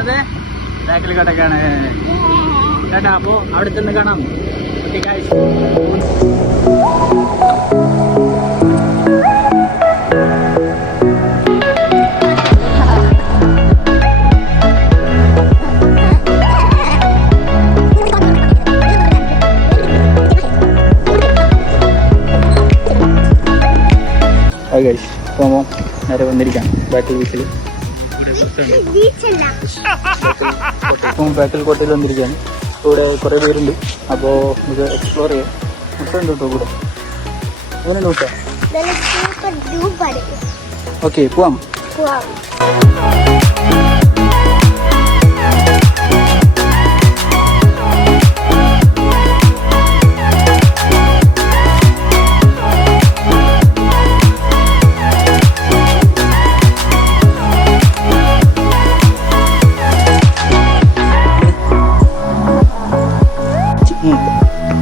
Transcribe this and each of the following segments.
പോകുന്നത് ബാക്കിൽ കോട്ടയ്ക്കാണ് കേട്ടാ. അപ്പോൾ അവിടെ ചെന്ന് കാണാം. അപ്പോൾ നേരെ വന്നിരിക്കാം ബാക്കിൽ ബീച്ചിൽ. ഇപ്പം ബാക്കിൽ കോട്ടയിൽ വന്നിരിക്കുകയാണ്. ഇവിടെ കുറേ പേരുണ്ട്. അപ്പോൾ ഇത് എക്സ്പ്ലോർ ചെയ്യാം. മുട്ടുണ്ട് കേട്ടോ കൂടെ. അങ്ങനെയുണ്ട് കേട്ടോ. ഓക്കെ പോവാം.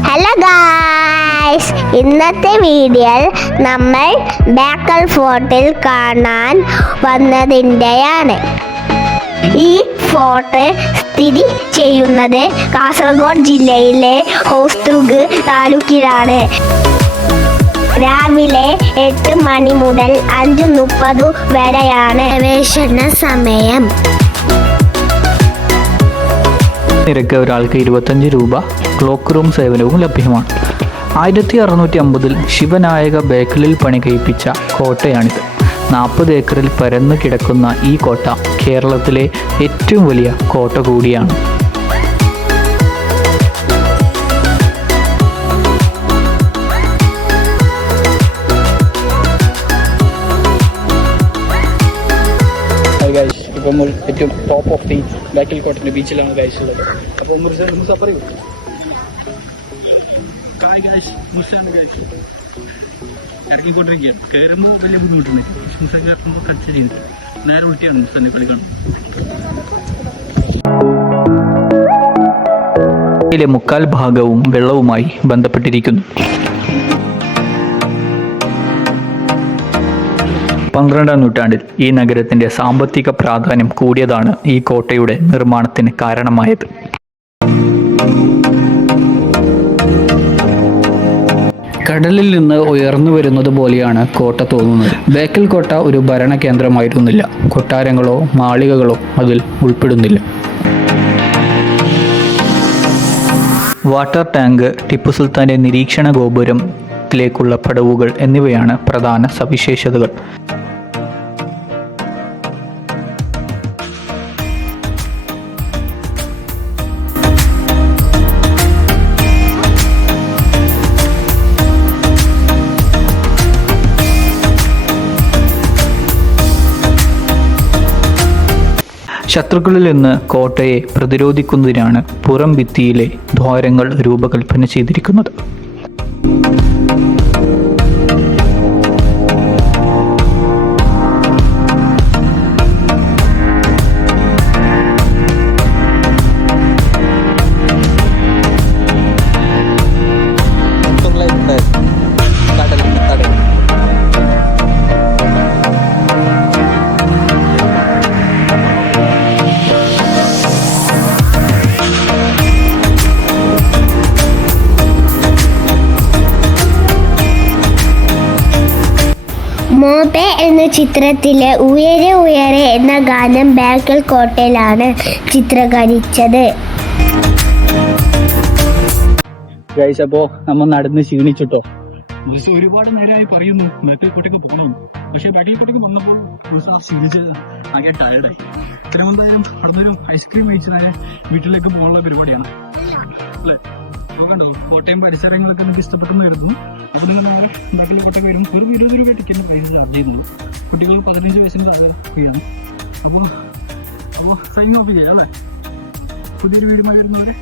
ഹലോ ഗായ്സ്, ഇന്നത്തെ വീഡിയോയിൽ നമ്മൾ ബേക്കൽ ഫോർട്ടിൽ കാണാൻ വന്നതിൻ്റെയാണ്. ഈ ഫോർട്ട് സ്ഥിതി ചെയ്യുന്നത് കാസർഗോഡ് ജില്ലയിലെ ഹോസ്ദുർഗ് താലൂക്കിലാണ്. രാവിലെ 8 മണി മുതൽ 5:30 വരെയാണ് പ്രവേശന സമയം. നിരക്ക് ഒരാൾക്ക് 25 രൂപ. ക്ലോക്ക് റൂം സേവനവും ലഭ്യമാണ്. 1650 ശിവനായക ബേക്കലിൽ പണി കഴിപ്പിച്ച കോട്ടയാണിത്. 40 ഏക്കറിൽ പരന്നു കിടക്കുന്ന ഈ കോട്ട കേരളത്തിലെ ഏറ്റവും വലിയ കോട്ട കൂടിയാണ്. ഇപ്പം നമ്മൾ ഏറ്റവും ടോപ്പ് ഓഫ് ദി ബേക്കൽ കോട്ടൻ്റെ ബീച്ചിലാണ് ഉള്ളത്. അപ്പോൾ മുർസ പറയൂ. ഇറങ്ങിക്കൊണ്ടിരിക്കുകയാണ്. കയറുമ്പോൾ വലിയ ബുദ്ധിമുട്ടുണ്ട്. മുസ ഫ്രാക്ചർ ചെയ്തിട്ട് നേരെ വിട്ടിയാണ് മുസന്നെ കളിക്കണം. മുക്കാൽ ഭാഗവും വെള്ളവുമായി ബന്ധപ്പെട്ടിരിക്കുന്നു. 12ാം നൂറ്റാണ്ടിൽ ഈ നഗരത്തിന്റെ സാമ്പത്തിക പ്രാധാന്യം കൂടിയതാണ് ഈ കോട്ടയുടെ നിർമ്മാണത്തിന് കാരണമായത്. കടലിൽ നിന്ന് ഉയർന്നു വരുന്നത് പോലെയാണ് കോട്ട തോന്നുന്നത്. ബേക്കൽ കോട്ട ഒരു ഭരണ കേന്ദ്രമായിരുന്നില്ല. കൊട്ടാരങ്ങളോ മാളികകളോ അതിൽ ഉൾപ്പെടുന്നില്ല. വാട്ടർ ടാങ്ക്, ടിപ്പു സുൽത്താന്റെ നിരീക്ഷണ ഗോപുരത്തിലേക്കുള്ള പടവുകൾ എന്നിവയാണ് പ്രധാന സവിശേഷതകൾ. ശത്രുക്കളിൽ നിന്ന് കോട്ടയെ പ്രതിരോധിക്കുന്നതിനാണ് പുറം ഭിത്തിയിലെ ദ്വാരങ്ങൾ രൂപകൽപ്പന ചെയ്തിരിക്കുന്നത്. മോപെ എന്ന ചിത്രത്തിലെ ഉയരെ ഉയരെ എന്ന ഗാനം ബേക്കൽ കോട്ടയിലാണ് ചിത്രീകരിച്ചത്. അപ്പോൾ നമ്മൾ നടന്ന് ക്ഷീണിച്ചിട്ടോ. ഒരുപാട് നേരമായി പറയുന്നു ബേക്കൽ കോട്ടയ്ക്ക് പോകണം. പക്ഷെ ബേക്കൽ കോട്ടയ്ക്ക് വന്നപ്പോൾ ക്ഷീണിച്ച് ആകെ ടയർഡായി. ഇത്രയും വന്നാലും അടുത്തൊരു ഐസ്ക്രീം കഴിച്ചതായ വീട്ടിലേക്ക് പോകാനുള്ള പരിപാടിയാണ് അല്ലേ. അപ്പോൾ കണ്ടോ, കോട്ടയം പരിസരങ്ങളൊക്കെ നിങ്ങൾക്ക് ഇഷ്ടപ്പെട്ടെന്ന് കരുതുന്നു. അപ്പോൾ നിങ്ങൾ നേരെ ബേക്കൽ കോട്ടയ്ക്ക് വരും. ഒരു 20 രൂപ ടിക്കറ്റ് പ്രൈസ് ചാർജ് ചെയ്യുന്നുള്ളൂ. കുട്ടികൾക്ക് 15 വയസ്സിന് താഴെ ചെയ്യുന്നു. അപ്പോൾ സൈൻ ഓഫ് ചെയ്യാം അല്ലേ. പുതിയൊരു വീഡിയോ വരുന്നവരെ.